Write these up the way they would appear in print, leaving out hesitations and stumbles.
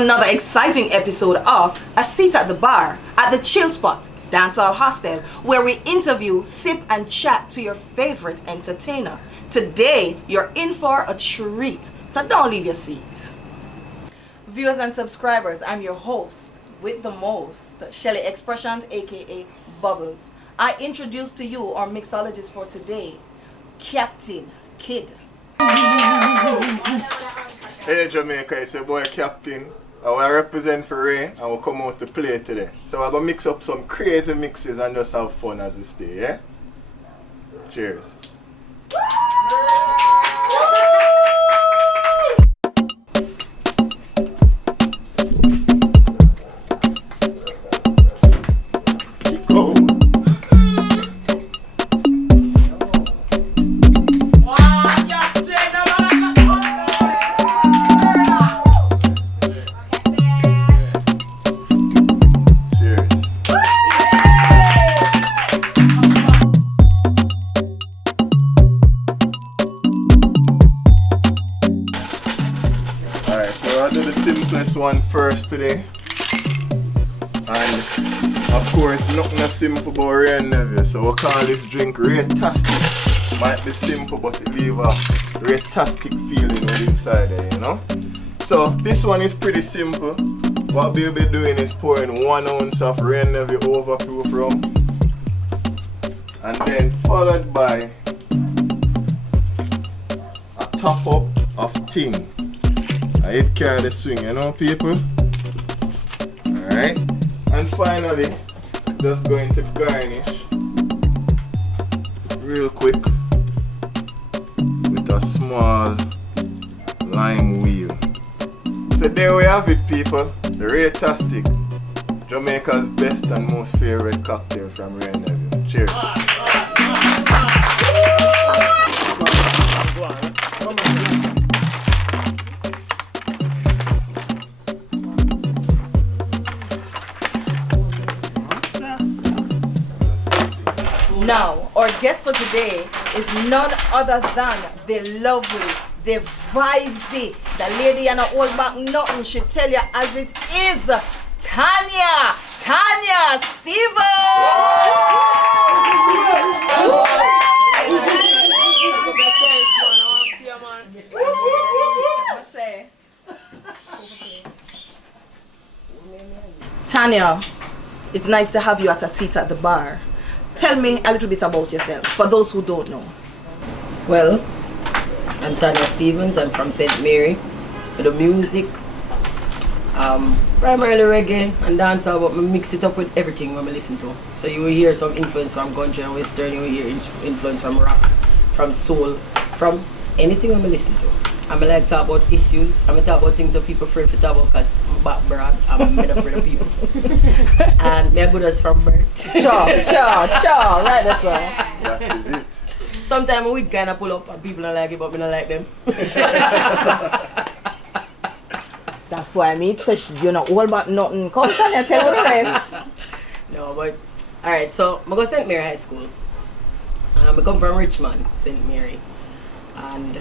another exciting episode of A Seat at the Bar at the Chill Spot, Dancehall Hostel, where we interview, sip and chat to your favorite entertainer. Today, you're in for a treat, so don't leave your seats. Viewers and subscribers, I'm your host with the most, Shelly Expressions, aka Bubbles. I introduce to you our mixologist for today, Captain Kid. Hey Jamaica, it's your boy Captain. I represent for Ray and we'll come out to play today. So I'm going to mix up some crazy mixes and just have fun as we stay, yeah? Cheers. Go. One first today, and of course nothing as simple about Ray and Neville, so we'll call this drink Ray-tastic. Might be simple but it leave a Ray-tastic feeling with inside there, you know. So this one is pretty simple. What we'll be doing is pouring 1 ounce of Ray and Neville overproof rum, and then followed by a top up of tin. It carry the swing, you know, people. Alright. And finally, just going to garnish real quick with a small lime wheel. So there we have it, people. The Ray-tastic, Jamaica's best and most favorite cocktail from Ray and Neville. Cheers. Now, our guest for today is none other than the lovely, the vibesy, the lady and a old back nothing should tell you as it is, Tanya Stephens! Tanya, it's nice to have you at a seat at the bar. Tell me a little bit about yourself, for those who don't know. Well, I'm Tanya Stephens. I'm from St. Mary. I do music, primarily reggae and dancehall, but I mix it up with everything when I listen to. So you will hear some influence from country and western, you will hear influence from rock, from soul, from anything when I listen to. I'm like talk about issues, I'm talk about things that people afraid to talk about because I'm back broad, I'm not afraid of people. And me are good as from birth. Sure, right, that's all. That is it. Sometimes we kind of pull up and people don't like it, but me don't like them. That's why I mean, you're not all about nothing. Come Tanya, tell me the rest. No, but alright, so I go to St. Mary High School. I come from Richmond, St. Mary. And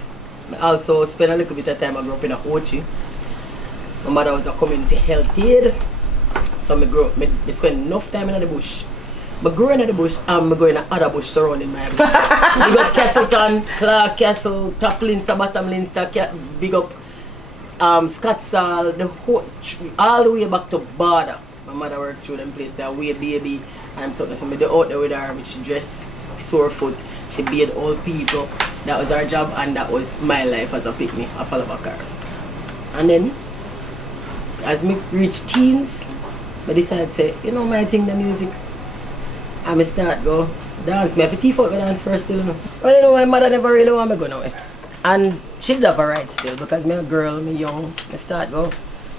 I also spent a little bit of time. I grew up in a Ochi. My mother was a community health aide. So I spent enough time in the bush. I grew in the bush and I go in other bush surrounding my bush. Big up Castleton, Clark Castle, Top Leinster, Bottom Leinster, big up Scottsall, all the way back to Border. My mother worked through them place there, way baby. And I'm something, so I out there with her, she dressed sore foot. She bathed old people. That was our job and that was my life as a picnic. I follow back her. And then, as me reach teens, I decided to say, you know, my thing, the music. And I start go dance. I have to teach out go dance first still, you know. Well, you know, my mother never really want me to go nowhere. And she did have a right still because me a girl, me young. I start go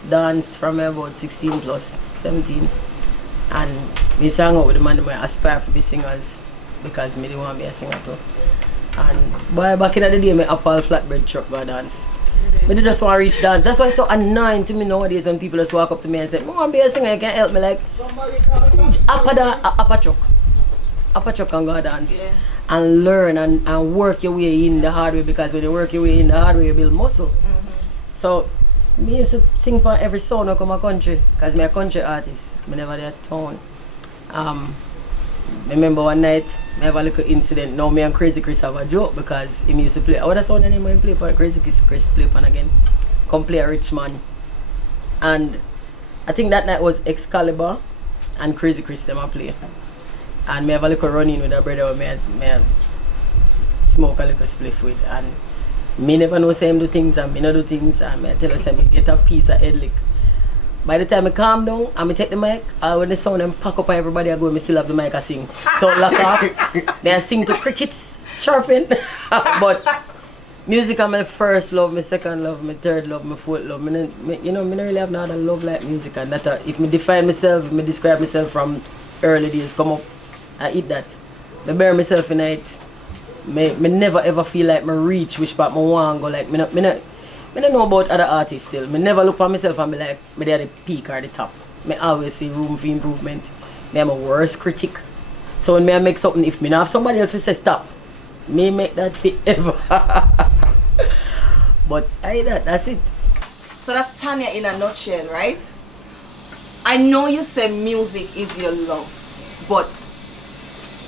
dance from about 16 plus, 17. And we sang out with the man who aspire to be singers. Because me didn't want to be a singer too. And boy, back in the day, I Apple flatbread truck go dance. But they just want to reach dance. That's why it's so annoying to me nowadays when people just walk up to me and say, I want to be a singer, you can help me. Like, Upper truck and go dance. Yeah. And learn and work your way in the hard way, because when you work your way in the hard way, you build muscle. Mm-hmm. So Me used to sing for every song I come a country, because I'm a country artist. I never there town. Remember one night, I have a little incident. Now me and Crazy Chris have a joke because he used to play. What that's one name when he play for Crazy Chris play for again. Come play a rich man. And I think that night was Excalibur and Crazy Chris them a play. And me have a little run in with a brother where me smoke a little spliff with. And me never know say him do things and me not do things, and me tell us me get a piece of head lick. By the time I calm down and I take the mic, when the sound and pack up and everybody I go, I still have the mic I sing. So lock off. Then I sing to crickets chirping. But music is my first love, my second love, my third love, my fourth love. Me don't really have no other love like music, and that if I define myself, if I describe myself from early days come up, I eat that. I bury myself in it. Me never ever feel like me reach which part I want to go. Like me don't know about other artists still. Me never look at myself and be like me there at the peak or the top. Me always see room for improvement. Me am a worst critic. So when me make something, if me not have somebody else to say stop, me make that fit ever. But that's it. So that's Tanya in a nutshell, right? I know you say music is your love, but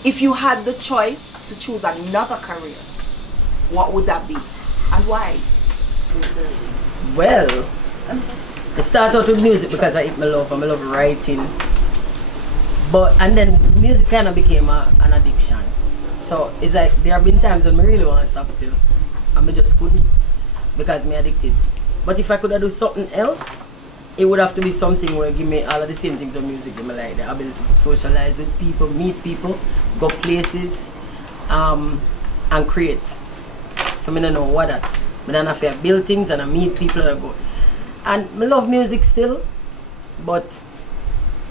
if you had the choice to choose another career, what would that be and why? Well, I start out with music because I love writing. And then music kind of became an addiction. So it's like there have been times when I really want to stop still, and I just couldn't because I'm addicted. But if I could do something else, it would have to be something where give me all of the same things on music. Give me like the ability to socialize with people, meet people, go places, and create. So I don't know what that. I don't have to build things and I meet people and I go. And I love music still, but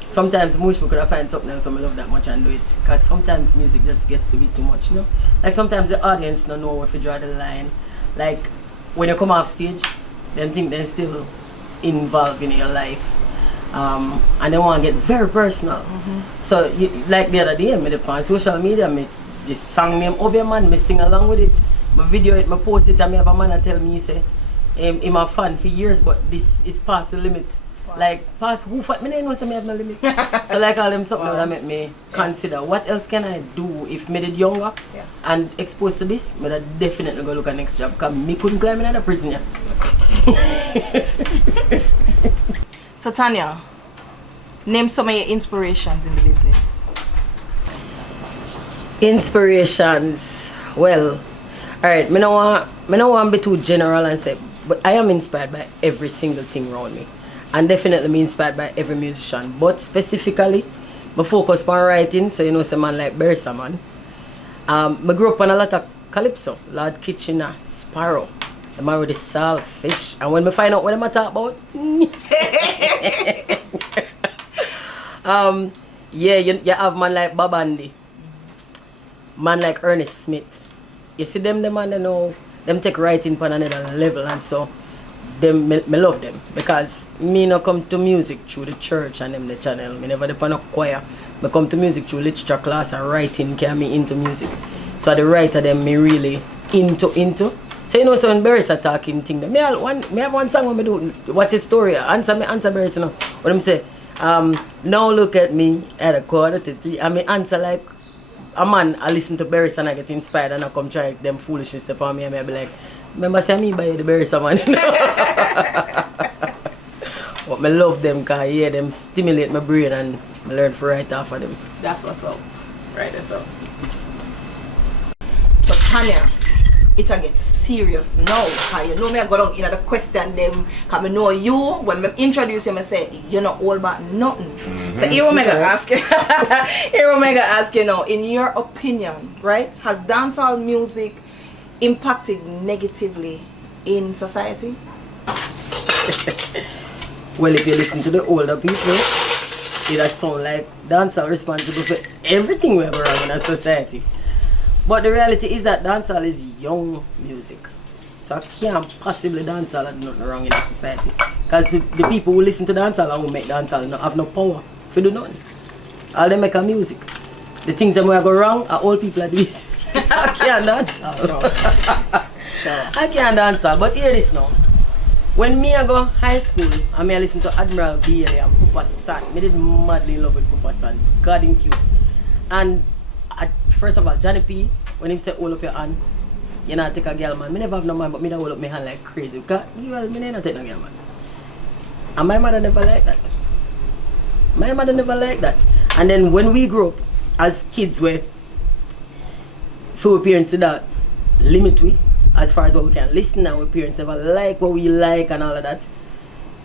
sometimes I wish we could have find something else so I love that much and do it. Because sometimes music just gets to be too much, you know? Like sometimes the audience don't know where to draw the line. Like when you come off stage, they think they're still involved in your life. And they want to get very personal. Mm-hmm. So like the other day, I made it on social media, this song name Obia Man, I sing along with it. I video it, I post it, and I have a man that tell me, say, I'm a fan for years, but this is past the limit. Wow. Like, past who fat, I don't know, so I have no limit. So like all them something that make me consider, what else can I do if I did younger and exposed to this? I definitely go look at next job, because I couldn't climb in another prison yet. So Tanya, name some of your inspirations in the business. Inspirations, well, alright, I don't want to be too general and say, but I am inspired by every single thing around me. And definitely me inspired by every musician. But specifically, I focus on writing, so you know some man like Bersa man. I grew up on a lot of calypso, Lord Kitchener, Sparrow, the man with the saltfish. And when I find out what I'm talking about, you have man like Bob Andy, man like Ernest Smith. You see them man, they know them take writing on another level, and so me love them because me no come to music through the church and them the channel. Me never depend on choir. Me come to music through literature class and writing carry me into music. So the writer them me really into. So you know, so when Barris are talking thing, me have one song when me do what's his story. Answer Barris now. When them say, now look at me at 2:45, and me answer like a man. I listen to Barris and I get inspired and I come try them foolishness upon me and I be like, remember say me by the Barris man. But me love them because them stimulate my brain and I learn to write off of them. That's what's up. Right, that's up. So Tanya, it gets serious now. Cause you know me I go down in the question them. Cause I know you, when I introduce you, I say, you're not all about nothing. Mm-hmm. So here I ask you, now, in your opinion, right, has dancehall music impacted negatively in society? Well, if you listen to the older people, it sound like dancehall responsible for everything we have around in our society. But the reality is that dancehall is young music. So I can't possibly dancehall and nothing wrong in the society. Because the people who listen to dancehall and who make dancehall have no power to do nothing. All they make are music. The things that go wrong are old people that do it. So I can't dancehall. Sure. I can't dancehall. But hear this now. When me I go high school, I mean I listen to Admiral Bailey and Papa San. Me did madly in love with Papa San. God him cute. And first of all, Johnny P, when he say hold up your hand, you know take a girl man. Me never have no man, but me that hold up my hand like crazy. Because me never take no girl man. And my mother never like that. My mother never like that. And then when we grew up as kids, where for our parents did that limit we as far as what we can listen, and our parents never like what we like and all of that.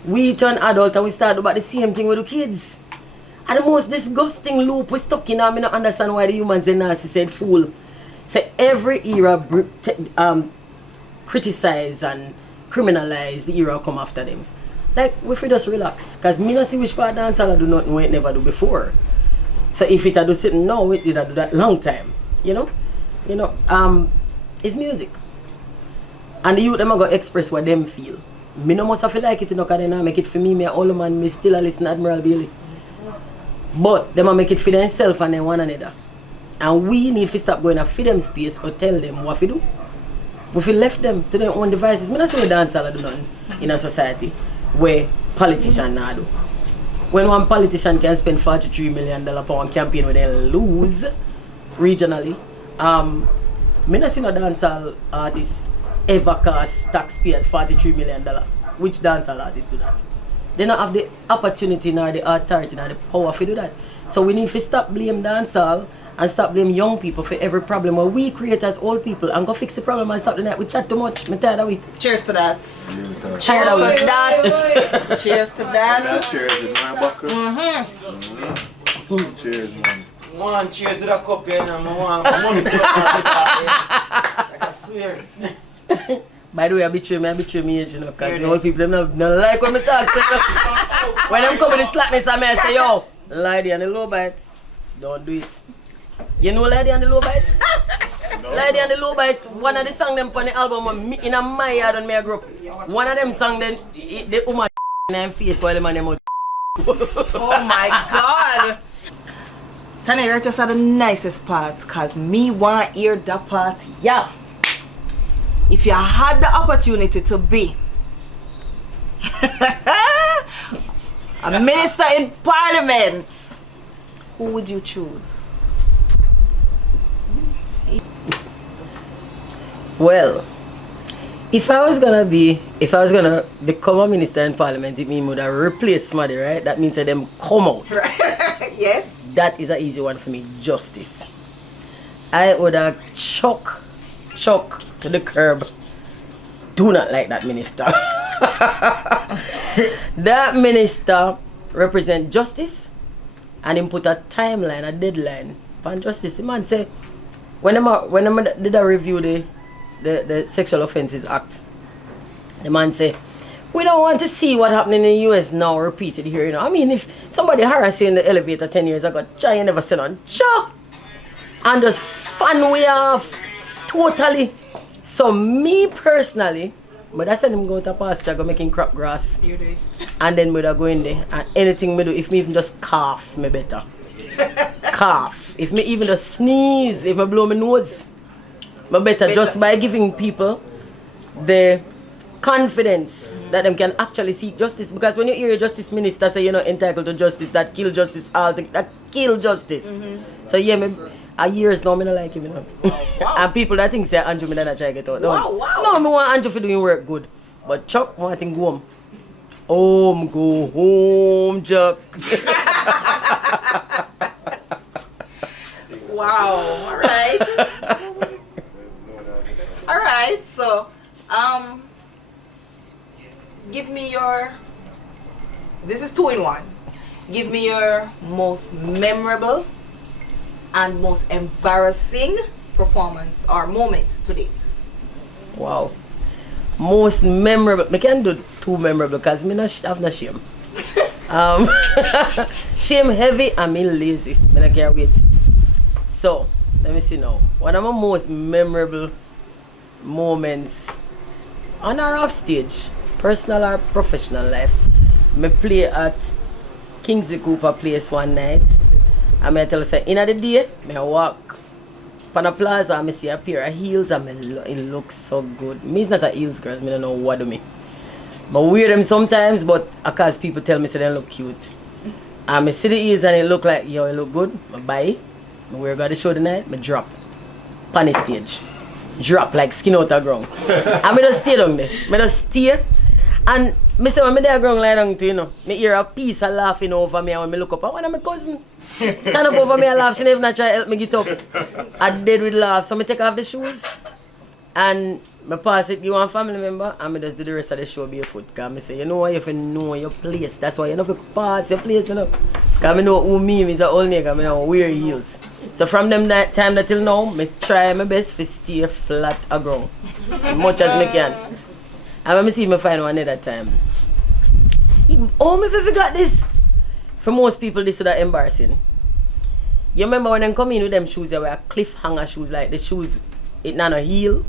We turn adult and we start about the same thing with the kids. And the most disgusting loop we stuck in. I don't understand why the humans in Nazi said fool. Say every era criticize and criminalize the era come after them. Like, if we just relax, because me not see which part of dancehall I do not know it never do before. So if it I do something now, it did I do that long time. You know? It's music. And the youth them are going to express what them feel. Me no must feel like it, because they not make it for me. Me all man, me still a listen to Admiral Bailey. But them make it for themselves and then one another. And we need to stop going to feed them space or tell them what to do. We feel left them to their own devices. Me not say we dancehall do nothing in a society where politicians now do. When one politician can spend $43 million for one campaign where they lose regionally, me not see no dancehall artists ever cost taxpayers $43 million. Which dancehall artists do that? They don't have the opportunity nor the authority nor the power to do that. So we need to stop blame dancehall and stop blame young people for every problem where we create as old people and go fix the problem and stop the night. We chat too much. I'm tired of it. Cheers to that. Cheers to that. Cheers to that. Cheers with my buckle. Cheers, man. One cheers to the cup here and I want money to like I swear. By the way, I betray me age, you know, because the old people them don't like when me talk to them. When them come with the slackness, I say, yo, Lady and the Low Bites, don't do it. You know Lady and the Low Bites? No. Lady and the Low Bites, one of the songs them on the album in my yard when I grew up. One of them songs then the woman in them face while the man them out. Oh my God. Tanya, you're just at the nicest part, because me want hear that part, yeah. If you had the opportunity to be a minister in parliament, who would you choose? Well, if I was gonna become a minister in parliament, it means would have replaced somebody, right? That means that them come out. Yes. That is an easy one for me. Justice. I would have chuck to the curb. Do not like that minister. That minister represent justice, and him put a timeline, a deadline for justice. The man say when them did a review the Sexual Offences Act, the man say we don't want to see what happening in the US now repeated here. You know, I mean, if somebody harassed you in the elevator 10 years ago, you never said on cha, and just fun we have totally. So me personally, but I send him go to pasture, go making crop grass. You do. And then we go in there, and anything me do, if me even just cough, me better. Cough. If me even just sneeze, if me blow my nose, me better. Just by giving people the confidence that them can actually seek justice. Because when you hear a justice minister say you're not entitled to justice, that kill justice, that kill justice. So yeah, me years now, I don't like him, you know. Wow. And people that think say Andrew, me don't try to get out. No, no, me want Andrew for doing work good. But Chuck, want him go home. Go home, Chuck. Wow, alright. Alright, so give me your, this is 2 in 1. Give me your most memorable and most embarrassing performance or moment to date. Wow. Most memorable. I can do 2 memorable because I have no shame. Shame heavy and me lazy. I can't wait. So, let me see now. One of my most memorable moments on or off stage, personal or professional life, I play at Kingsley Cooper place one night. And I tell you, say, in the day, I walk on a plaza and I see a pair of heels and it looks so good. Me is not a heels girl, I don't know what do me. But wear them sometimes, but because people tell me say they look cute. And I see the ears and it look like, yo, it look good. I buy it. I wear got the show tonight, I drop. On the stage. Drop like skin out the ground. And I just stay down there. I just stay. And I say when I there ground lie down to, you know, I hear a piece of laughing over me and when I look up, and one of my cousin stand up over me and laugh. She never not try to help me get up. I dead with laugh. So I take off the shoes and I pass it to one family member and I just do the rest of the show barefoot. Because I say, you know what, you have to know your place. That's why you have to pass your place, you know. Because I know who me is an old nigga, I don't wear heels. So from them that time till now, I try my best to stay flat on ground. As much as I can. And when I see me find one another time. Oh, if I forgot this. For most people, this is embarrassing. You remember when they come in with them shoes, they were cliffhanger shoes, like the shoes, it not a heel.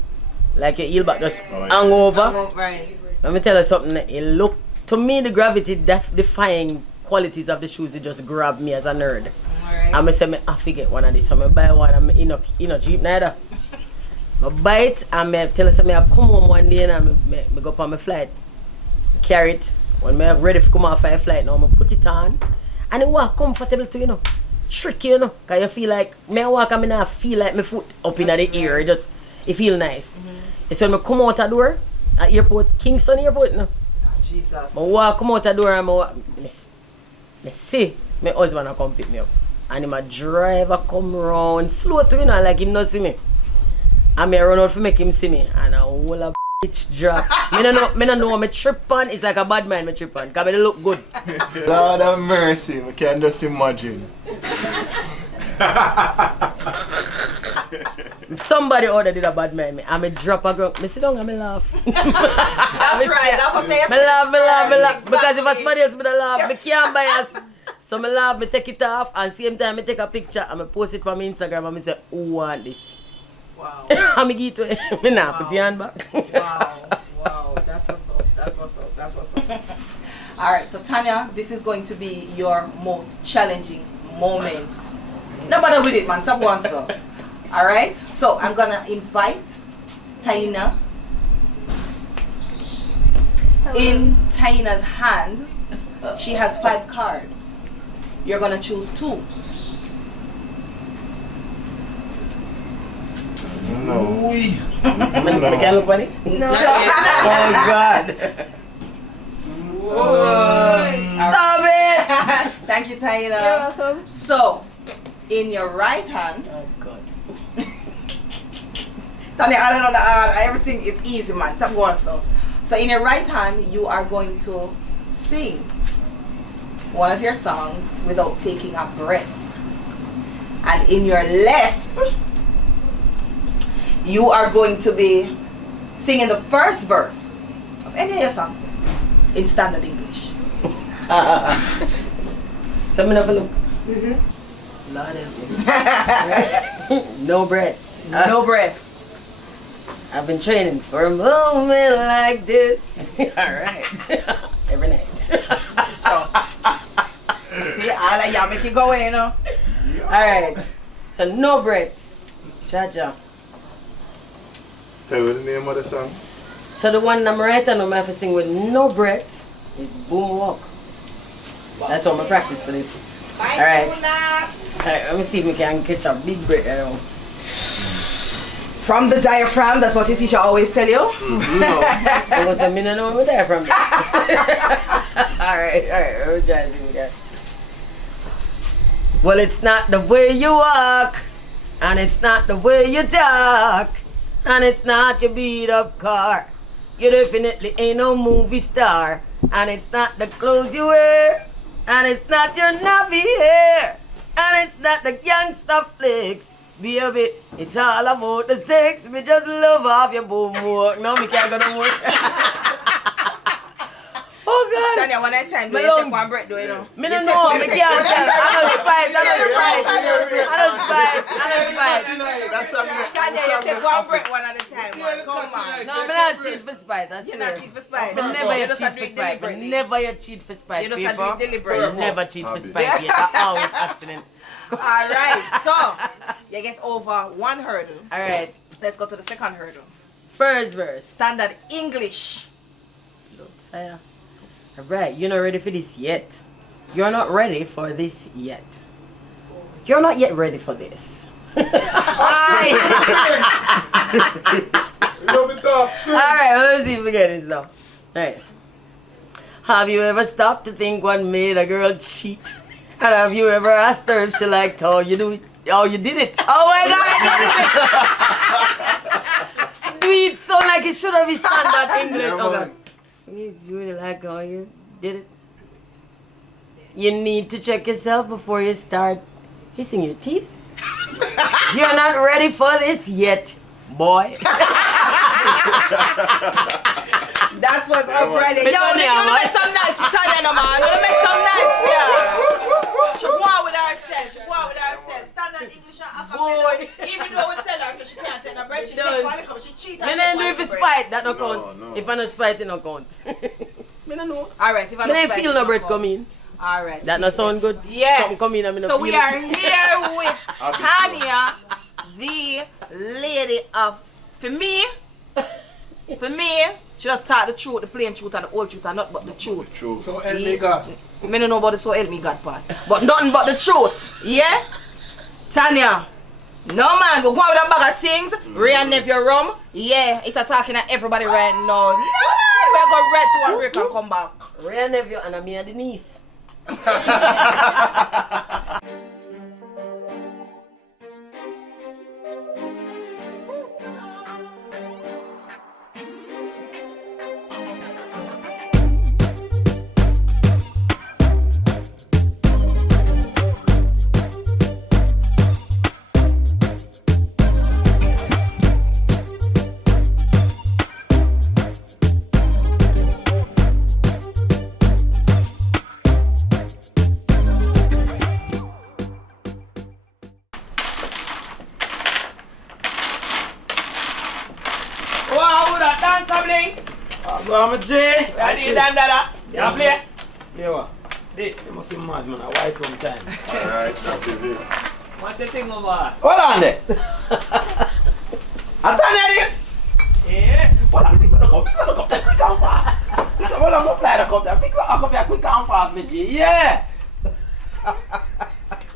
Like your heel back just hang over. Right. Let me tell you something. It look to me the gravity defying qualities of the shoes. It just grabbed me as a nerd. Alright. And I say I forget one of these. So I buy one. I'm in a cheap neither. I buy it and I tell her I come home one day and I go up on my flight. Carry it. When I'm ready to come off a flight now, I put it on. And it walk comfortable too, you know. Tricky, you know. Because you feel like I walk and I feel like my foot up in the air. It feel nice. So when I come out the door at airport, Kingston airport, no. Jesus. I come out the door and I see my husband come pick me up. And my driver come round slow to, you know, like he not see me. And I run out to make him see me. And a whole of bitch drop. I don't know my trip on. It's like a bad man my trip on. Because I look good. Lord have mercy, I can just imagine. Somebody ordered did a bad man. And I drop a girl. I sit down and I laugh. That's right. That's what they say. I laugh. Because if somebody else would laugh, I can't buy us. So I laugh, I take it off, and same time I take a picture and I post it on my Instagram and I say, who want this? Wow. And I give it to him. I put your hand back. Wow. That's what's up. Alright, so Tanya, this is going to be your most challenging moment. No bother with it, man. Stop one, so. Alright? So I'm gonna invite Taina. In Taina's hand, she has 5 cards. You're gonna choose 2. No. I can't look at it? No. Oh God. Stop it! Thank you, Taina. You're welcome. So, in your right hand, Oh God. Tanya, I don't know, everything is easy, man. Stop going so. So, in your right hand, you are going to sing one of your songs without taking a breath. And in your left, you are going to be singing the first verse of any of your songs in standard English. So I'm gonna look. Lord help me. No breath. No breath. I've been training for a moment like this. Alright. Every night. So, see, I like make it go in, you know. Alright. So no breath. Jaja. Tell me the name of the song. So the one I'm right now I have to sing with no breath is Boom Walk. That's how I practice for this. Alright. Alright, let me see if we can catch a big breath right now. From the diaphragm, that's what your teacher always tell you. I was a minute over there from there. Alright, we'll try to see what we got. Well, it's not the way you walk, and it's not the way you talk, and it's not your beat up car. You definitely ain't no movie star, and it's not the clothes you wear, and it's not your nappy hair, and it's not the gangsta flicks. Baby, it's all about the sex. Me just love off your boom walk. No, me can't go no more. Oh God. Tanya, one at a time, My do you take lungs. one breath, do you know? Me don't know, me can't tell. I don't spite. That's something. Tanya, you take one breath one at a time, man. Come on. No, me not cheat for spite. That's You're not cheating for spite. Me never You yet just cheat do for it spite. Me deliberately. never yet cheat for spite, You just do people. it deliberately. Never cheat for Habit. spite. Yeah, I always accident. Alright, so you get over one hurdle. Alright, Let's go to the second hurdle. first verse. Standard English. Yeah. Alright, you're not ready for this yet. You're not ready for this yet. You're not yet ready for this. Alright, let's see if we get this now. Alright. Have you ever stopped to think what made a girl cheat? And have you ever asked her if she liked how you do it? Oh, you did it. Oh my god, I did it. Do it so like it should have been standard English. Yeah, Oh god. You really like how you did it? You need to check yourself before you start hissing your teeth. You're not ready for this yet, boy. That's what's up, ready. Yo, Tanya, you man. make some nice for Tanya, no man. You make some nice for her. She go on with herself. She go on with herself. Standard English and acapella. Even though we tell her so she can't take a break, she take one come. She cheat. Me don't know if it's spite, that no count. no. If I not spite, it no count. Me don't know. Alright, if I Me don't spite, feel it no don't bread count. come in. Alright. That no sound good. Yeah. Something come in and me no So feel we it. are here with Tanya, the lady of, for me, she just taught the truth, the plain truth and the old truth and not but the truth. True. So help me God. Me don't know about the so help me God part. But nothing but the truth. Yeah? Tanya. No man, we're going with a bag of things. Ray and nephew rum. Yeah, it's attacking at everybody right now. No, we're going red to a break and come back. Ray and nephew and me and the niece. Wow, who that dancer bling? Go on, J. I need that, that. You want play? Yeah, what? This. You must be mad, man. I white one time. Alright, that is it. What's the thing over? Hold on there. I tell you this. Yeah. Hold on, fix the cup, quick and fast. Hold on, go fly the cup there. Fix the cup there, quick and fast, me G. Yeah.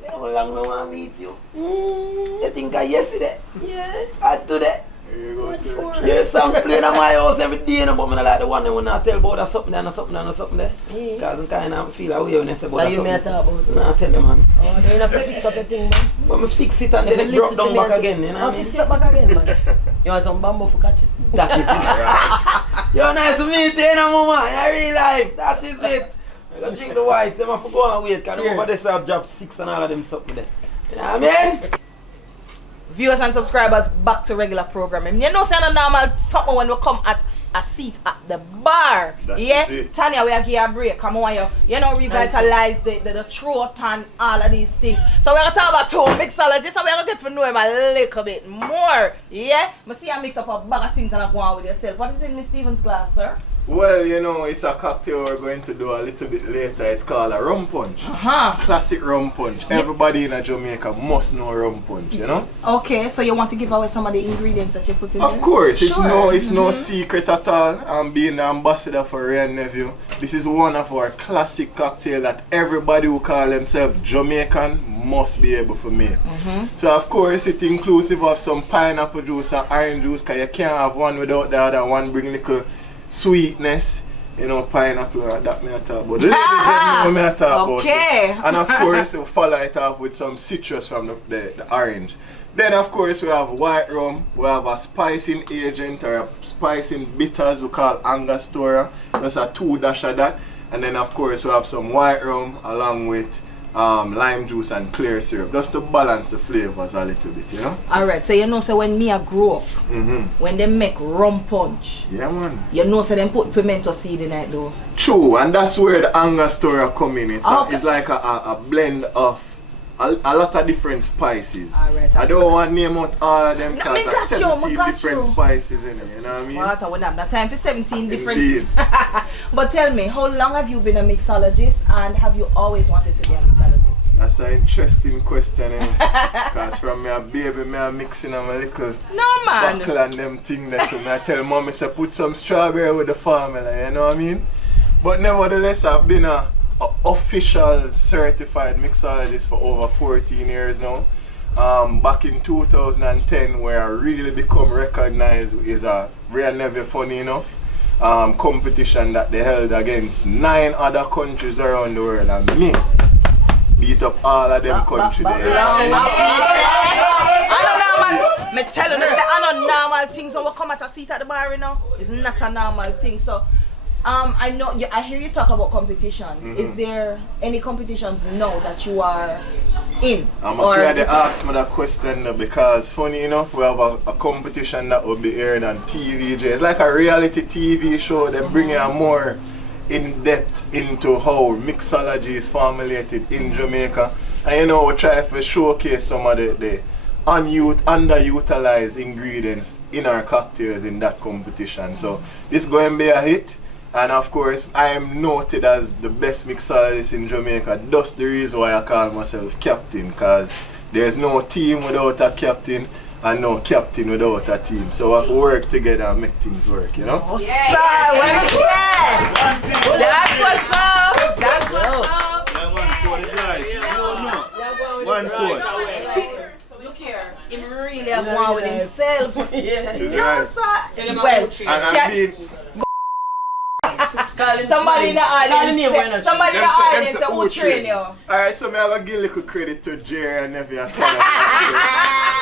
How long do I want to meet you? You think I yesterday? Yeah. I today. Here you go, sir. There's some playing at my house every day, but I like the one that when I tell about something there and something there and something there. Because I kind of feel away when I say about So you something. may talk about it? Nah, I tell you, man. Oh, then you have to fix up your thing, man. But I fix it and If then you it drop listen to down me back and- again, you know I'll what I mean? fix it up back again, man. You want some bamboo for catch it? That is it. You're nice to meet you, mama, in real life. That is it. I gotta drink the white, them have to go and wait, because Cheers. over there I'll drop 6 and all of them something there. You know what I mean? Viewers and subscribers, back to regular programming. You know, say no normal something when we come at a seat at the bar. That yeah, is it. Tanya, we are give you a break. Come on, you know, revitalize the throat and all of these things. So we're gonna talk about two mixologists and we're gonna get to know him a little bit more. Yeah, I see you mix up a bag of things and I go on with yourself. What is in Miss Stephens' glass, sir? Well, you know, it's a cocktail we're going to do a little bit later. It's called a rum punch. Classic rum punch. Everybody in Jamaica must know rum punch, you know? Okay, so you want to give away some of the ingredients that you put in there? Of course, it's Sure. no secret at all. I'm being the ambassador for Ray and Nephew. This is one of our classic cocktail that everybody who call themselves Jamaican must be able to make. So of course, it's inclusive of some pineapple juice and orange juice, because you can't have one without the other. One bring little sweetness, you know, pineapple, that me I talk about. The ladies them know me I talk Okay. about it. And of course, we'll follow it off with some citrus from the orange. Then of course we have white rum, we have a spicing agent or a spicing bitters we call Angostura. That's a 2 dash of that. And then of course we have some white rum along with lime juice and clear syrup, just to balance the flavors a little bit, you know? Alright, so you know, so when me I grow up, when they make rum punch, Yeah, man. you know, so them put pimento seed in it though. True, and that's where the Angostura come in. It's, Okay. it's like a blend of a lot of different spices. Alright, I don't want to name out all of them No, because me there's got you, 17 me got different you. spices in it, you know what I mean? What? I wouldn't have no time for 17 different. Indeed. But tell me, how long have you been a mixologist and have you always wanted to be a mixologist? That's an interesting question, because from me a baby, me a mixing on my little No man. buckle and them thing that to me. I tell mommy, say put some strawberry with the formula, you know what I mean? But nevertheless, I've been a official certified mixologist for over 14 years now. Back in 2010, where I really become recognized is a Real Never Funny Enough competition that they held against 9 other countries around the world, and me beat up all of them countries there. Me tell you, I know normal things when we come at a seat at the bar, you know, it's not a normal thing. So, I know, I hear you talk about competition. Is there any competitions now that you are in? I'm glad they asked me that question because, funny enough, we have a competition that will be aired on TV. It's like a reality TV show. They bring you more in depth into how mixology is formulated in Jamaica. And you know, we try to showcase some of the underutilized ingredients in our cocktails in that competition. So this is going to be a hit, and of course I am noted as the best mixologist in Jamaica. That's the reason why I call myself captain, because there's no team without a captain and no captain without a team. So we have to work together and make things work, you know? Yeah. That's what's up. That's what's up. One quote is life. One quote. Look here, he really have one with himself. Which is No, right. sir. Well, And I'm being somebody in the audience. Somebody in the audience that will train you. Alright, so I'm going to give a little credit to Jerry and Nevi and Tanya.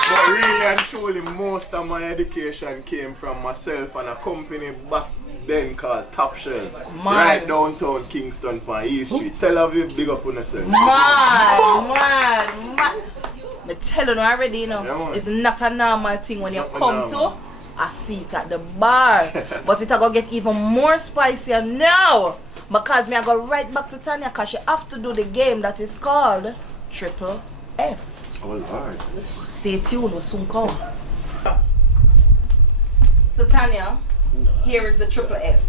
But really and truly, most of my education came from myself and a company back then called Top Shelf. Right downtown Kingston on East Street. Tel Aviv, big up on yourself. Man. Me telling you already, you know, Yeah, it's not a normal thing when you Not come normal. to a seat at the bar. But it's going to get even more spicier now. Because me I go right back to Tanya because she have to do the game that is called Triple F. Oh Lord. Stay tuned, we'll soon come. So Tanya, here is the Triple F.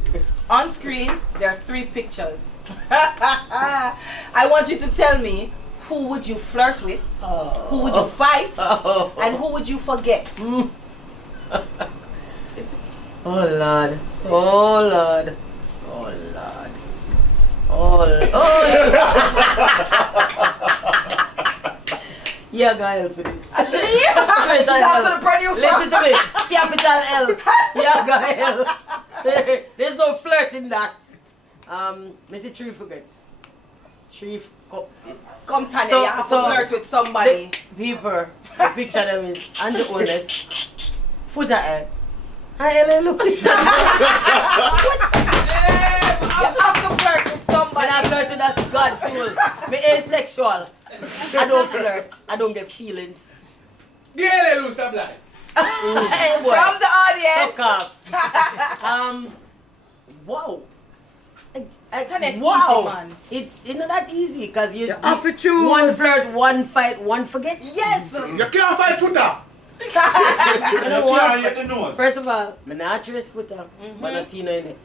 On screen, there are 3 pictures. I want you to tell me, who would you flirt with, who would you fight, and who would you forget? Oh Lord. Oh Lord. Oh Lord. Oh Yeah, go help for this. Talk to the producer. Listen to me. Capital L. Yeah, go help. There's no flirt in that. Mr. Tree forget. Come Tanya, So- you have so- to flirt with somebody. People, the picture them is and the honest. Foot at her. Hi, look. You have to flirt with somebody. When I flirt with that God soul, me asexual. I don't flirt. I don't get feelings. Get loose of life. Hey, boy. From the audience. Suck off. Wow. Tanya, it's Wow. easy, man. It's not that easy because you have to choose. one flirt, one fight, one forget. Yes. You can't fight footer. You You know can't what? hit the nose. First of all, I'm not dress footer, but not Tina in it.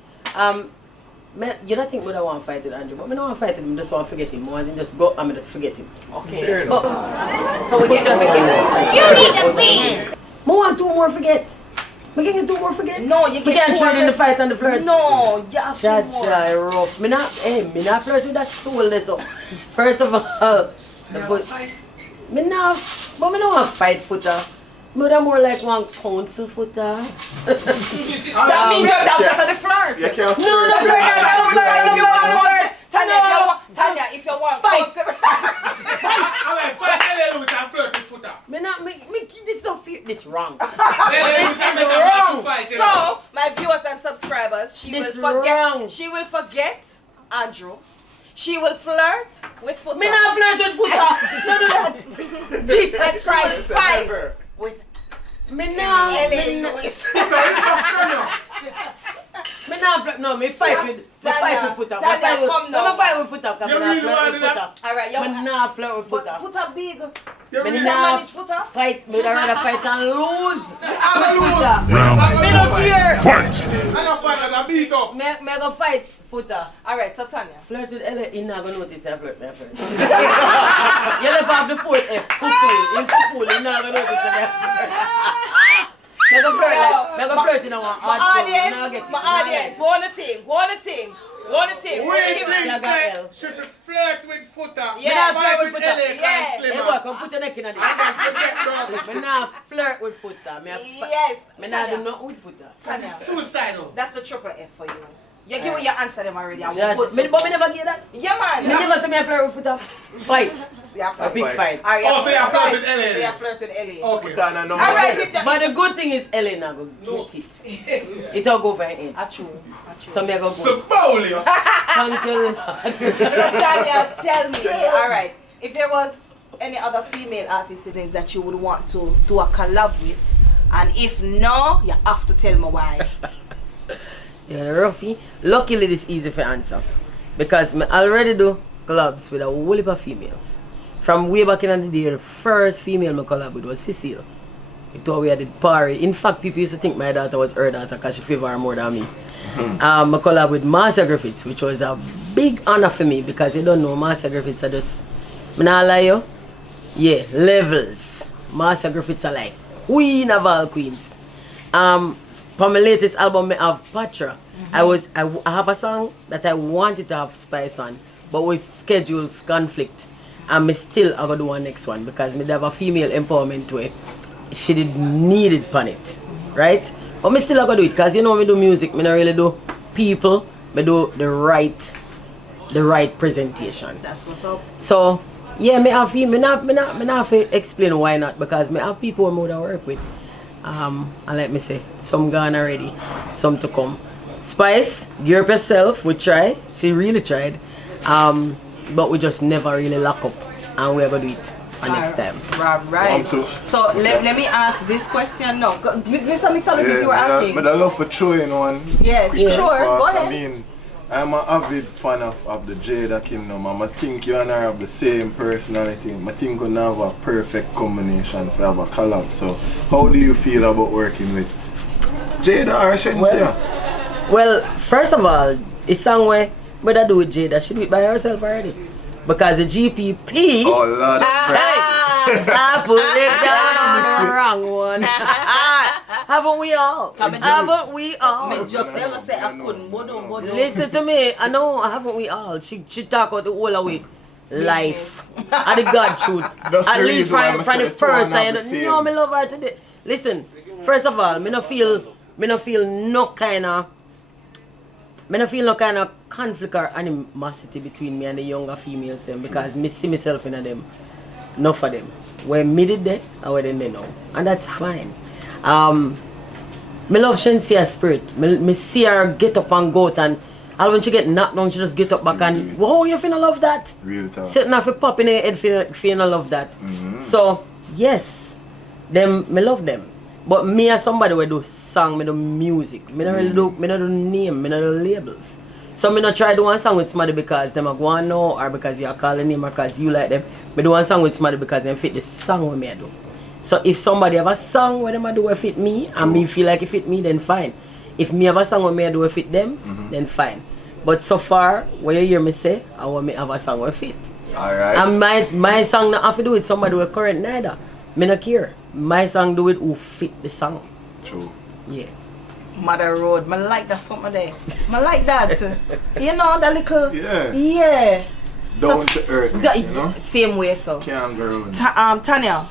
You don't think we don't want to fight with Andrew, but I don't want to fight with him, just want to forget him. I want to just go, I'm just forget him. Okay. Oh, So we get to forget. You need to leave. I want 2 more forget. We can get 2 more forget. No, you We get can't two trade in the more. fight and the flirt. No, you have to more. Cha rough. Me not flirt with that soul there, so. First of all, me not want to fight footer. Me that more like one council footer. That means that's the flirt. You can't No, flirt. flirt, no flirt, If you want to flirt, No. Tanya, if you want Fight. Alright, fight L loose and flirt with footer. Me this don't feel this wrong. This is wrong. So, my viewers and subscribers, she This will forget. wrong. She will forget Andrew. She will flirt with Foota. Me not flirt with footer. No do that. Jesus Christ. Fight With me now. Me not flirt. No, me fight with. Me fight with footer. Me Tanya, fight with. come No, now. me fight with footer. Cause You me not really flirt want with to do footer. All right, you Me not flirt with but footer. Foota big. Me really not manage footer? fight. Me rather fight and lose. Round Me don't care. I don't fight and I beat up. Me go fight footer. All right, so Tanya. Flirt with Ella, he not gonna notice I flirt, me flirt. You left off the 4th F, full. In full, he not gonna notice I flirt. Me Me go flirt in a one hard My tone. Me nah get audience, it. my audience, one thing. We think she should flirt with Footer. Yeah, Me nah flirt with Footer. Yeah. Hey boy, come put your neck in a dish. Me nah flirt with Footer. Yes. Me nah do nothing with Footer. Tanya, Suicidal. that's the triple F for you. You give me your answer them already. I Yeah, will put but me never give that. Yeah, man. Me never say me a flirt with Footer. Fight. Yeah, A big fight. Alright, Oh, so you flirt flirt with Ellie? So you flirt with Ellie. Okay. Tanya number Alright, one. if the- But the good thing is Ellen now go get it. It'll go for him. True. So me a go go. Sabolio. Thank you. So Tanya, tell me, alright, if there was any other female artists that you would want to do a collab with, and if no, you have to tell me why. Yeah, Ruffy. Luckily this easy for answer. Because me already do collabs with a whole heap of females. From way back in the day, the first female me collab with was Cecile. It was we did party. In fact, people used to think my daughter was her daughter because she favored her more than me. I collab with Master Griffiths, which was a big honor for me because you don't know Master Griffiths are just, I'm not lie you, yeah, levels. Master Griffiths are like queen of all queens. For my latest album, I have Patra. I have a song that I wanted to have Spice on, but with schedules conflict. And me still have to do one next one because me have a female empowerment way. She did need it on it, right? But me still have to do it because you know me do music, me not really do people, me do the right presentation. That's what's up. So yeah, me have me not have to explain why not because me have people who I work with. And let me say, some gone already, some to come. Spice, gear up yourself, we tried, she really tried. But we just never really lock up and we're gonna do it next time. Right. So let me ask this question now. Mr. Mixologist, you were asking. But I love for throwing one. Yeah, quick sure, fast. go ahead. I mean, I'm an avid fan of the Jada Kingdom. I think you and her have the same personality. I think we have a perfect combination for have a collab. So how do you feel about working with Jada or Shensia? Well, first of all, it's song where I do with Jada, she do it by herself already. Because the GPP, Oh Lord, I put it down on the wrong one. Haven't we all? Haven't we all? Me just never say I couldn't. But Listen to me, I know, haven't we all? She talk about the whole away life and the God truth. That's At the least reason why from I the said first two and time, have the same. no, me love her today. Listen, first of all, me no feel no kind of conflict or animosity between me and the younger females them because me see myself in them, not for them. When me did there, or when they know, and that's fine. Me love Shensia's spirit. Me see her get up and go out and all when she get knocked down, she just get up back and wow, you finna love that. Real talk. Sitting off a pop in her head, finna love that. So yes, them me love them. But me as somebody who do song, me do music. Me not really do, me not do name, me not do labels. So me not try to do one song with somebody because them a go on now or because you are calling name or because you like them. Me do one song with somebody because them fit the song with me I do. So if somebody have a song where them a do where fit me and me feel like it fit me, then fine. If me have a song where me I do where fit them, then fine. But so far, what you hear me say, I want me have a song where fit. Alright. And my song not have to do with somebody who current neither. Me not care. My song do it who fit the song. True. Yeah. Mother Road, I like that something there. I like that. You know, the little. Yeah. Yeah. Down to earth, you know? Same way, so. Can't go around. Tanya,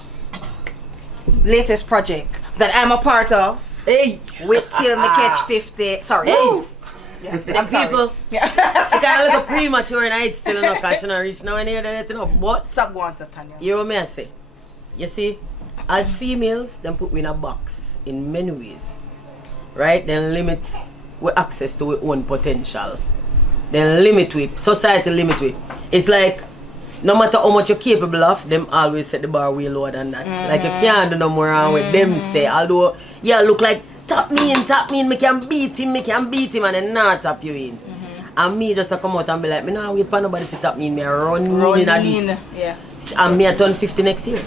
latest project that I'm a part of. Hey! Wait till me catch 50. Sorry. Hey! Yeah, And people, Yeah. she kind of look a premature and I still know because she not reach nowhere near that, you know. But, Stop going to Tanya. you know what me I say? You see, as females, them put me in a box in many ways. Right? Then limit with access to our own potential. Then limit with, society limit with. It's like, no matter how much you're capable of, them always set the bar way lower than that. Like you can't do no more wrong with them say. Although, yeah, look like, tap me in, me can beat him, and then not tap you in. And me just come out and be like, me nah wait for nobody to tap me in, me run in at this. Yeah. And me I turn 50 next year.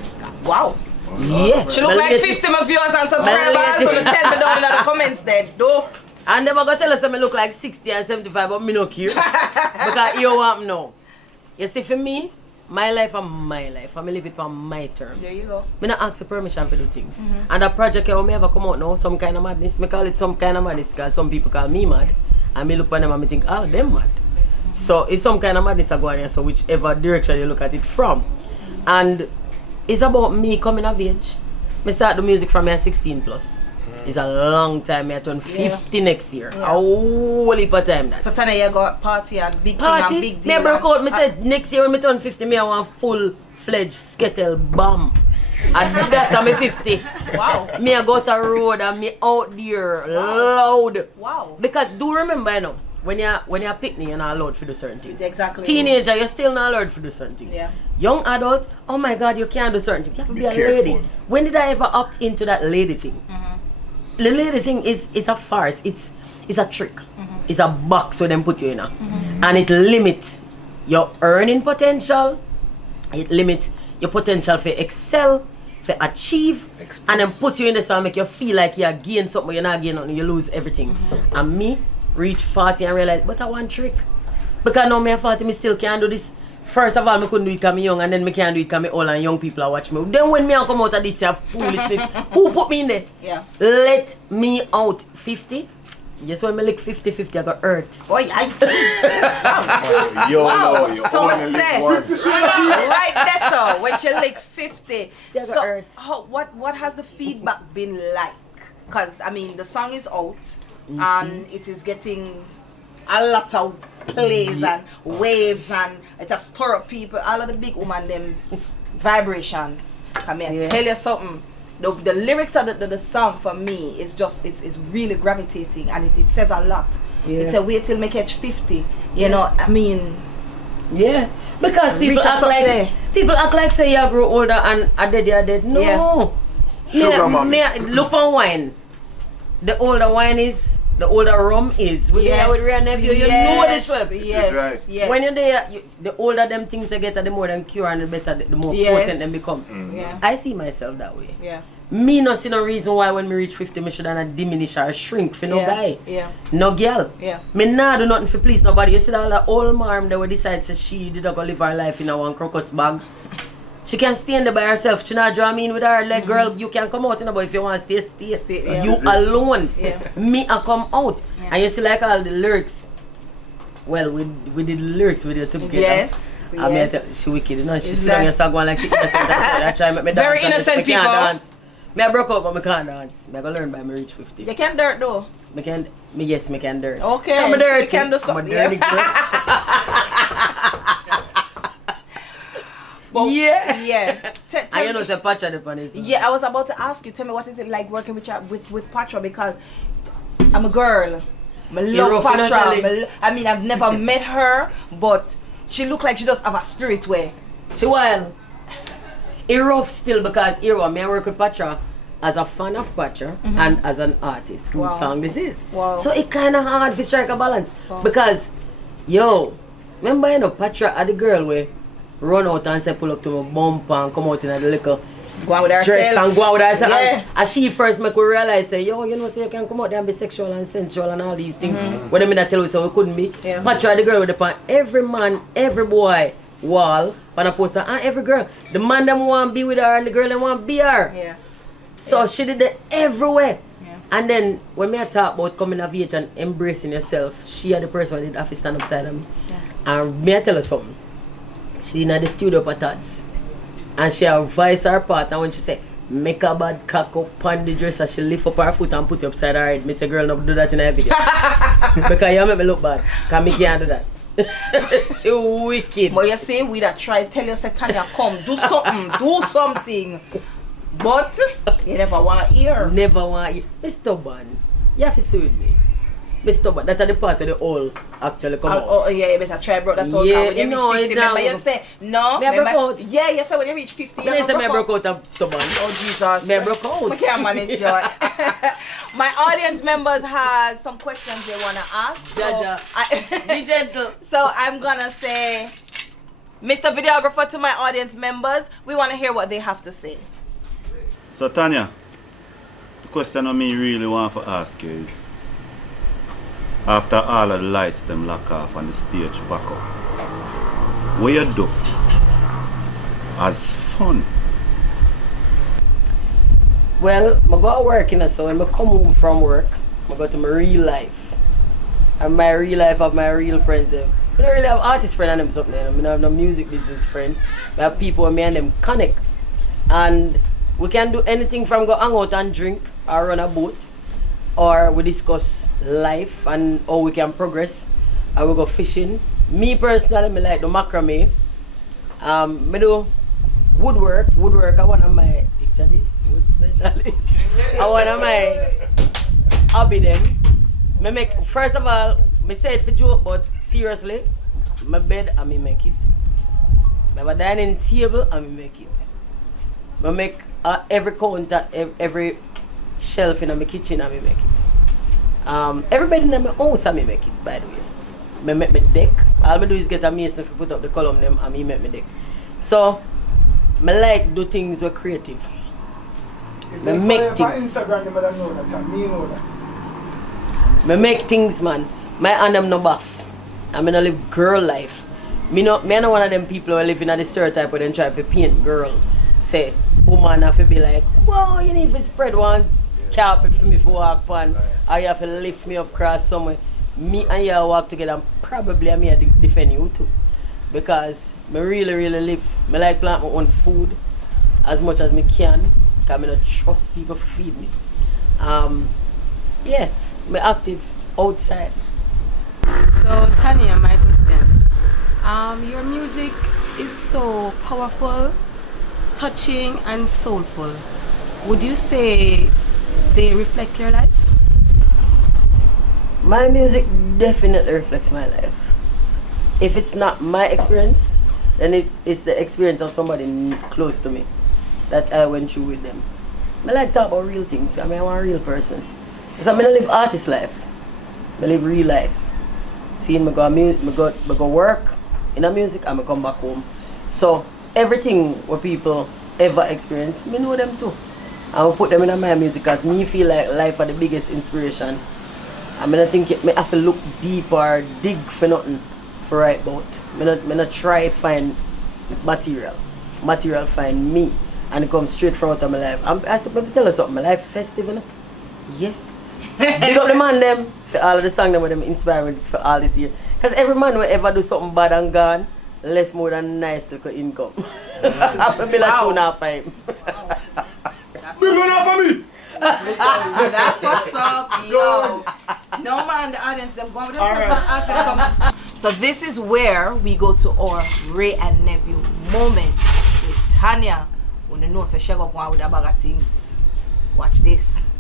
Wow. Yeah. She look like 50 of viewers and subscribers, so tell me down in the comments there, though. And they gonna tell us that me look like 60 and 75, but me no care. Because you want me now. You see, for me, my life and my life. I live it on my terms. There you go. Me not ask for permission for do things. And that project when me ever come out now, some kind of madness. Me call it some kind of madness because some people call me mad. And me look at them and me think, oh, them mad. So it's some kind of madness I go on here, so whichever direction you look at it from. And it's about me coming of age. Me start the music from me at 16 plus. It's a long time. I turn 50 next year. A whole heap of time that. So Tanya, you got party and big thing and big deal. Me broke out. Me said next year when me turn 50, me I want full-fledged skettle bomb. And that I'm 50. Wow. Me I go to road and me out there loud. Wow. Because do remember, you know, when you're picnic, you're not allowed to do certain things. Exactly. Teenager, you're still not allowed to do certain things. Yeah. Young adult, oh my God, you can't do certain things. You have to be a lady. When did I ever opt into that lady thing? The lady thing is a farce. It's a trick. It's a box where them put you in. And it limits your earning potential. It limits your potential for excel, for achieve, and then put you in the sun, make you feel like you gain something, you're not gaining nothing, you lose everything. And me reach 40 and realize, but I want trick. Because now me at 40, me still can't do this. First of all, I couldn't do it because I'm young, and then I can't do it because I'm old and young people are watching me. Then when me come out of this foolishness, who put me in there? Yeah. Let me out 50. Yes, when I lick 50-50, I got hurt. Oh, yeah. Yo, you So only I live said, once. right there, so when you like 50, They got so hurt. what has the feedback been like? Because I mean, the song is out and it is getting a lot of plays and waves, and it has stir up people. All of the big woman them vibrations. Come here, tell you something. The lyrics of the song for me is just it's really gravitating, and it says a lot. It's a wait till me catch 50. You know, I mean. Yeah, because people Reach act us up like there. say you grow older and are dead, you're dead. No. Sugar mommy. Look on wine. The older wine is, the older rum is. With your nephew, you know the trips. Yes, right. yes. When you're there, the older them things you get, the more them cure and the better, the more potent them become. Yeah. I see myself that way. Yeah. Me not see no reason why when me reach 50, me should not diminish or shrink for no guy. Yeah. No girl. Yeah. Me nah do nothing for please nobody. You see that all the old mom that would decide say she did not go live her life in a one crocus bag. She can stay in there by herself. She not draw me in with her like girl, you can come out, but if you want to stay. Yeah. You alone. Yeah. Me I come out. Yeah. And you see like all the lyrics. Well, we did the lyrics with you together. Yes. I mean, she wicked, you know. She sit down and start going like she innocent and shit. I try make me dance. Very and innocent me can't people. dance. Me I broke out but me can't dance. Me I go learn by me reach 50. You can dirt though. Me can dirt. Okay. I'm a dirty. You can do I'm a something. dirty girl. Yeah. Yeah. And you know say Pacha the funny. Yeah, I was about to ask you. Tell me, what is it like working with Patra? Because I'm a girl. I love rough Patra. financially. I mean, I've never met her, but she look like she does have a spirit way. She wild. It rough still because here me I work with Patra as a fan of Patra and as an artist whose song this is. Wow. So it kinda hard to strike a balance. Because remember you know Patra are the girl where run out and say pull up to my bumper and come out in a little Go on with herself. dress and go out with herself. Yeah. And she first make we realize say, you know, so you can come out there and be sexual and sensual and all these things. What I mean I tell you so we couldn't be. Yeah. Patra the girl with the pan every man, every boy wall on a poster and every girl. The man them want to be with her and the girl them want to be her. Yeah. So she did it everywhere. Yeah. And then when me I talk about coming of age and embracing yourself, she had the person who did have to stand upside of me. Yeah. And me I tell her something. She in the studio for Tots. And she advise her partner when she say, make a bad cock up on the dresser, she lift up her foot and put it upside her head. Me say, girl, no do that in her video. Because you make me look bad. Because me can't do that. She wicked. But you say we that try tell you say Tanya come do something, but you never want to hear. Never want you. Me stubborn. You have to see with me. Me stubborn. That's the part of the all actually come out. Oh yeah, you better try broke that out. Yeah, When you no, reach 50, it remember now- you say no. Me a broke remember- out. Yeah, you say when you reach 50, Me you say me broke broke out of stubborn. Oh Jesus. Me broke out. We can't manage you. My audience members has some questions they wanna ask. So Jaja. Be gentle. So I'm gonna say, Mr. Videographer, to my audience members, we wanna hear what they have to say. So Tanya, the question I me really want to ask you is, after all of the lights them lock off and the stage back up, what you do as fun? Well, I go to work, so when I come home from work, I go to my real life. And my real life have my real friends. I don't really have artist friends and them something. I don't have no music business friend. I have people with me and them connect. And we can do anything from go hang out and drink or run a boat. Or we discuss life and how we can progress. Or we go fishing. Me personally, I like the macrame. I do woodwork. Woodwork is one of my picture this wood specialist. One of my hobby them. Me make first of all, me say it for joke, but seriously, my bed and me make it. I have a dining table and me make it. I make every counter, every shelf in my kitchen and me make it. Every bed in my house and me make it, by the way. I make my deck. All I do is get a mason to put up the column them and me make my deck. So, I like do things with creative. I make things. I make things, man. My hand them no buff. I mean I live girl life. Me not one of them people who live in the stereotype where they try to paint girl. Say, woman have to be like, whoa, you need to spread one carpet for me to walk on, or you have to lift me up across somewhere. Me and you walk together and probably I'm here to defend you too. Because I really live. I like plant my own food as much as I can. Because I don't trust people to feed me. Yeah, I'm active outside. So Tanya, my question. Your music is so powerful, touching and soulful. Would you say they reflect your life? My music definitely reflects my life. If it's not my experience, then it's the experience of somebody close to me that I went through with them. I like to talk about real things. I'm a real person. So I don't live artist life. I live real life. See, I go work in the music and I come back home. So everything what people ever experience, I know them too. I will put them in my music because me feel like life are the biggest inspiration. I mean, I think I have to look deep or dig for nothing for write about. I not try find material. Material find me and it comes straight from out of my life. I tell you something, my life festive, you know? Yeah. Big up the man them for all of the songs that them inspire me for all this year. Because every man will ever do something bad and gone, left more than nice little income. I be like 2.5. Bring it up for me! That's what's up, yo. No man, the audience, them go with themselves. So this is where we go to our Ray and Nephew moment with Tanya. When you know, so she go on with a bag of things. Watch this.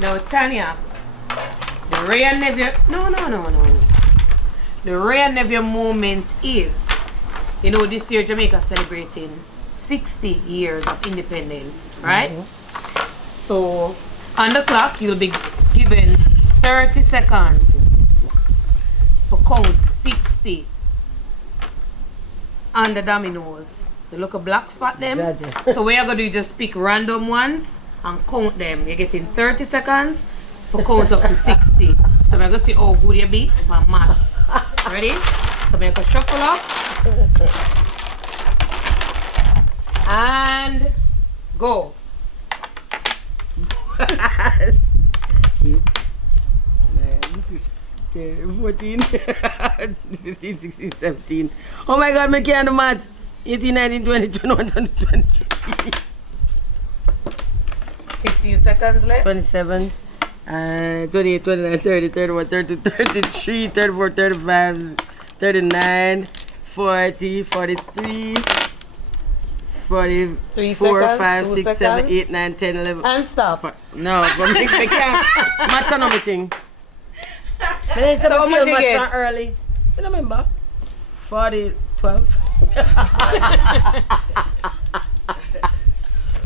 Now Tanya, the Ray and Nephew, no. The Ray and Nephew moment is, you know, this year Jamaica celebrating 60 years of independence, right? Mm-hmm. So on the clock you'll be given 30 seconds for count 60 on the dominoes. The little black spot them. So what you're gonna do is just pick random ones and count them. You're getting 30 seconds for count up to 60. So I'm gonna see how good you be for maths. Ready? So I'm gonna shuffle up. And go. 8, 9, 15, 14, 15, 16, 17. Oh my God, I can't do math. 18, 19, 20, 21, 22, 23. 15 seconds left. 27, 28, 29, 30, 31, 32, 33, 34, 35, 39, 40, 43, 44, 5, 6, 7, 8, 9, 10, 11. And stop. No, but I can't. Maths are not my thing. I didn't say how I much feel you maths get? from early. You don't remember? 40, 12.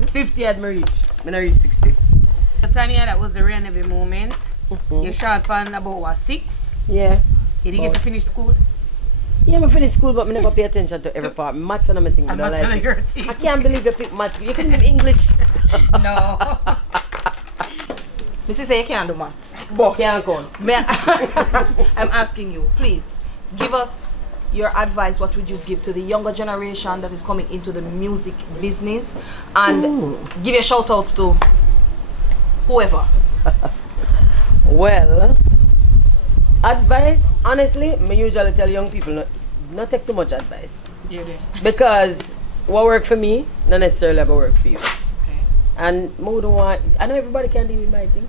50 had me reach. I not reach 60. Tanya, that was the Ray and Nephew moment. You sharp on about what, 6? Yeah. You didn't get to finish school? Yeah, I finished school, but I never pay attention to every part. Maths are not my thing. I don't maths are like your it. thing. I can't believe you picked maths. You couldn't even English. No. Mrs. say you can't do maths. But Can't count. I'm asking you, please, give us your advice. What would you give to the younger generation that is coming into the music business? And give your shout outs to whoever. Well, advice, honestly, me usually tell young people not take too much advice. Because what work for me, not necessarily going to work for you. Okay. And I know everybody can deal with my thing.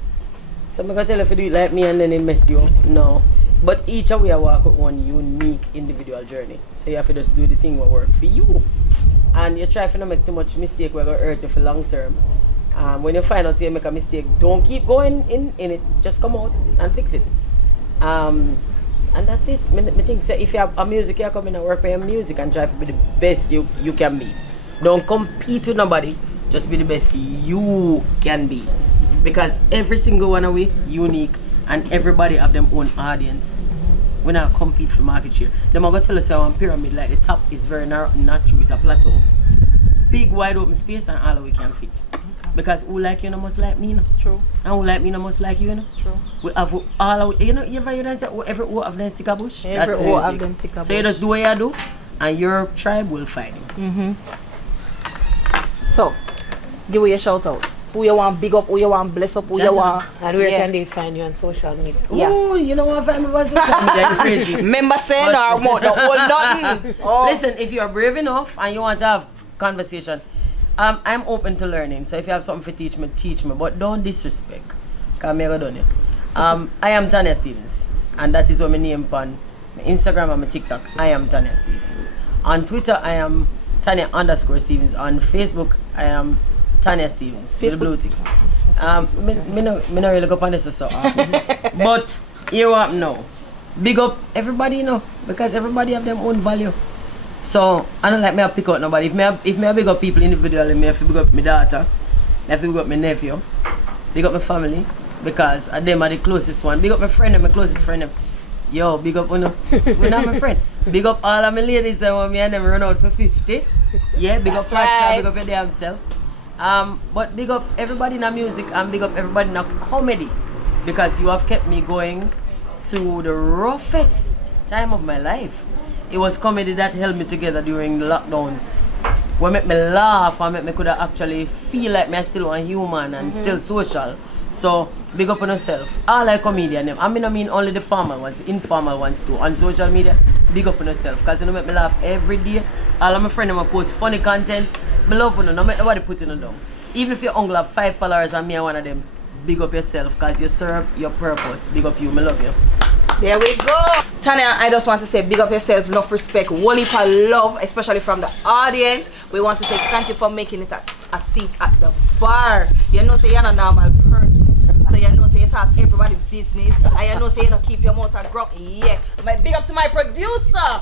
So I'm going to tell you if you do it like me and then it mess you up. No. But each of we are walk with one unique individual journey. So you have to just do the thing that work for you. And you try to not make too much mistake we're going to hurt you for long term. When you find out you make a mistake, don't keep going in it. Just come out and fix it. And that's it. I think so if you have a music, you come in and work for your music and try to be the best you can be. Don't compete with nobody. Just be the best you can be. Because every single one of we unique and everybody have their own audience. We not compete for market share. Them are going to tell us one pyramid, like the top is very narrow, not true, it's a plateau. Big wide open space and all of we can fit. Because who like you no must like me, no? True. And who like me no must like you, no? True. We have all our, you ever you don't say every who have them stick a bush? Every who have them stick a So you just do what you do and your tribe will find you. So, give me your shout outs. Who you want big up, who you want bless up, who you want. And where can they find you on social media? Yeah. Oh, you know what find me on social media? You crazy. Remember saying or more, the whole nothing. Oh. Listen, if you're brave enough and you want to have conversation, I'm open to learning. So if you have something to teach me, but don't disrespect. Because I'm never done it. I am Tanya Stephens, and that is what my name on my Instagram and my TikTok. I am Tanya Stephens. On Twitter, I am Tanya_Stephens. On Facebook, I am Tanya Stephens with the blue tick. Me no really go on this so often. But here what now. Big up everybody, you know, because everybody have their own value. So I don't like me to pick out nobody. If me big up people individually, me have to big up my daughter, me have to big up my nephew, big up my family, because them are the closest one. Big up my friend and my closest friend. Yo, big up when I'm my friend. Big up all of my ladies that want me and them run out for 50. Yeah, big up Patricia, big up your damn self. But big up everybody in the music and big up everybody in the comedy, because you have kept me going through the roughest time of my life. It was comedy that held me together during the lockdowns. What made me laugh and made me could actually feel like me still one human and still social. So big up on yourself. All like comedian them. I mean only the formal ones, informal ones too. On social media, big up on yourself. Because you know make me laugh every day. All of my friends post funny content. I love you, no make nobody put you down. Even if you only have 5 followers and me are one of them, big up yourself because you serve your purpose. Big up you, I love you. There we go. Tanya, I just want to say big up yourself, enough respect, whole heap of love, especially from the audience. We want to say thank you for making it a seat at the bar. You know say you're not a normal person. So you know say you talk everybody business. And you know say you don't keep your mouth at ground. Yeah. My big up to my producer.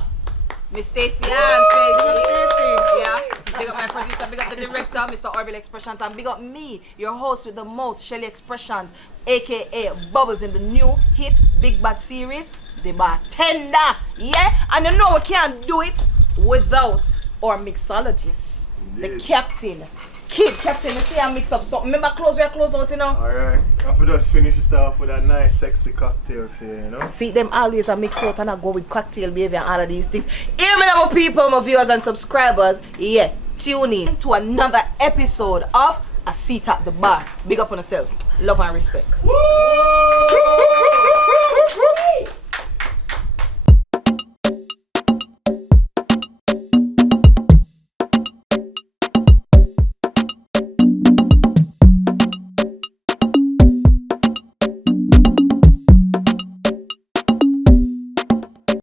Miss Stacy and Faisy. Yeah. Big up my producer, big up the director, Mr. Orville Expressions, and big up me, your host with the most, Shelly Expressions, aka Bubbles, in the new hit Big Bad series, The Bartender. Yeah? And you know we can't do it without our mixologist, the captain. Captain, you see I mix up something. Remember we are close out, you know? Alright, I have to just finish it off with a nice sexy cocktail for you, you know? See them always a mix out and I go with cocktail behavior and all of these things. Hear me now, my people, my viewers and subscribers. Yeah, tune in to another episode of A Seat at the Bar. Big up on yourself. Love and respect. Woo!